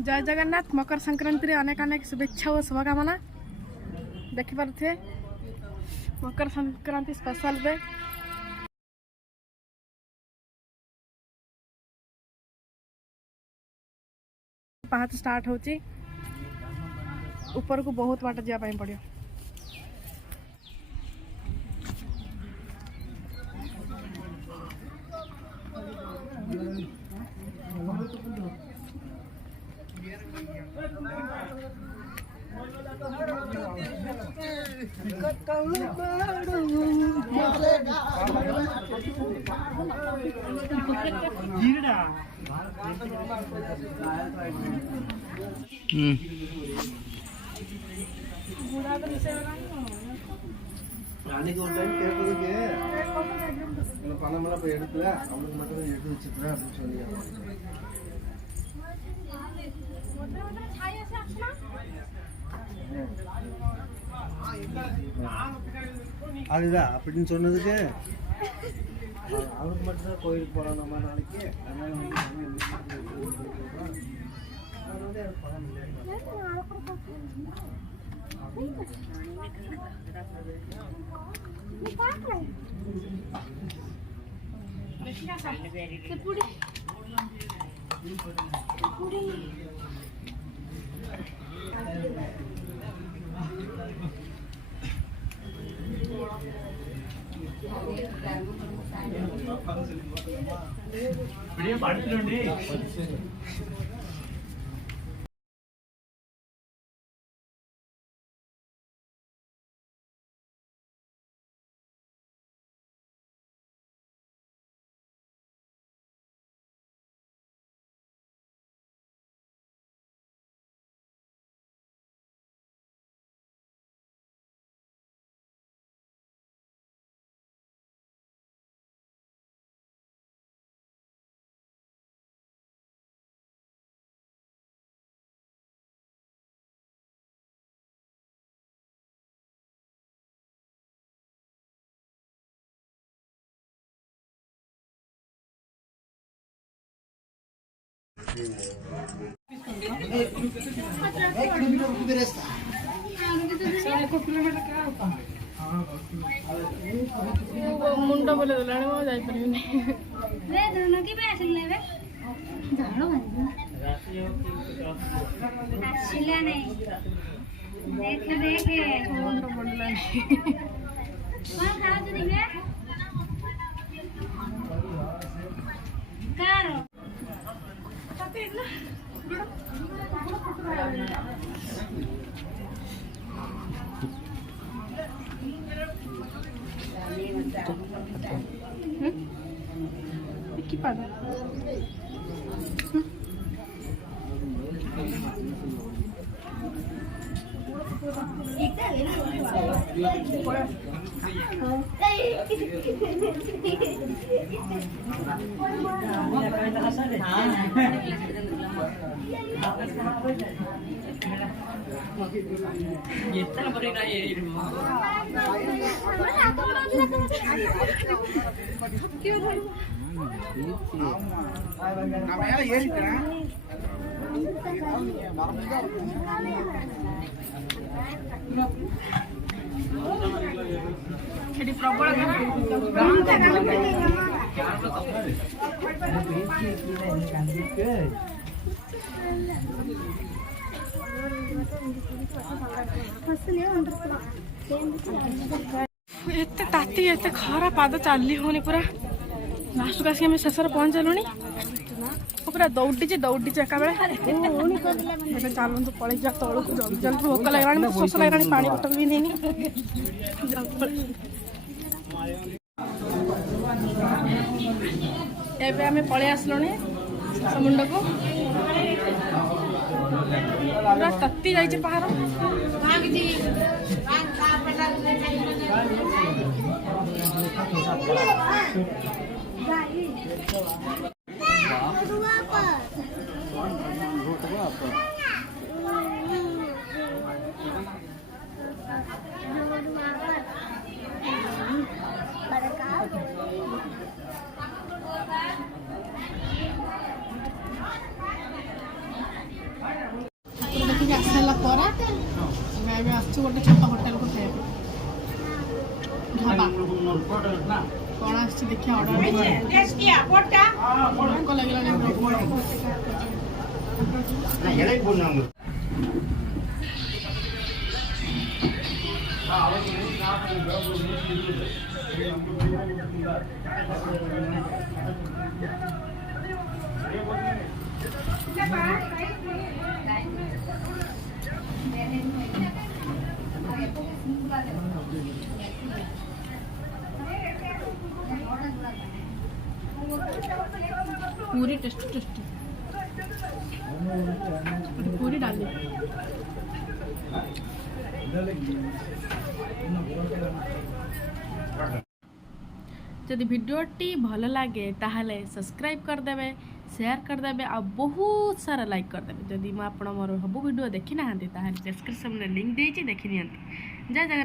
जय जगन्नाथ। मकर संक्रांति अनेक अनेक शुभेच्छा और शुभकामना। देखिपे मकर संक्रांति स्पेशल डे पाँच स्टार्ट होची। ऊपर को बहुत बाट जावाई पड़ो। அதுதான் அப்படின்னு சொன்னதுக்கு அவனுக்கு மட்டும்தான் கோயிலுக்கு போகலாம் நம்ம நாளைக்கு. படுத்துட்டு मुंड बोले देलाणी मो जाई परिबनी रे दोनों की पे आसिले बे झाड़ो आसिले नहीं देखे मुंड बोललाणी कौन खाओ तो दिखे कारो que pada jadi प्रबल एते ताती एते खरा पाद चली होनी पूरा लास्ट को आसिक शेष पहुँचलुणी पूरा दौड़ीचे एका बेले चलतु पलि जा तौक जल्दी जल्दी भोक लगे शोष लगे पानी बोतल भी नहीं एबे आमे पलि आसलुणी समुंड को पूरा तत्ती जाइए पहाड़ ଆସିଛୁ ଗୋଟେ ଛୋଟ ହୋଟେଲକୁ ଖାଇବା ଢାବା କ'ଣ ଆସିଛି ଦେଖିବା ଅର୍ଡର ଭୋକ ଲାଗିଲାଣି पूरी टेस्टी टेस्टी पूरी डाली जदि भिडियोटी भल लगे ताहले सब्सक्राइब करदेवे शेयर करदेवे आ बहुत सारा लाइक करदेवे जदि आप मोर सब वीडियो देखी ना ताहले डिस्क्रिप्शन में लिंक देती देखी नि जय जगन्नाथ।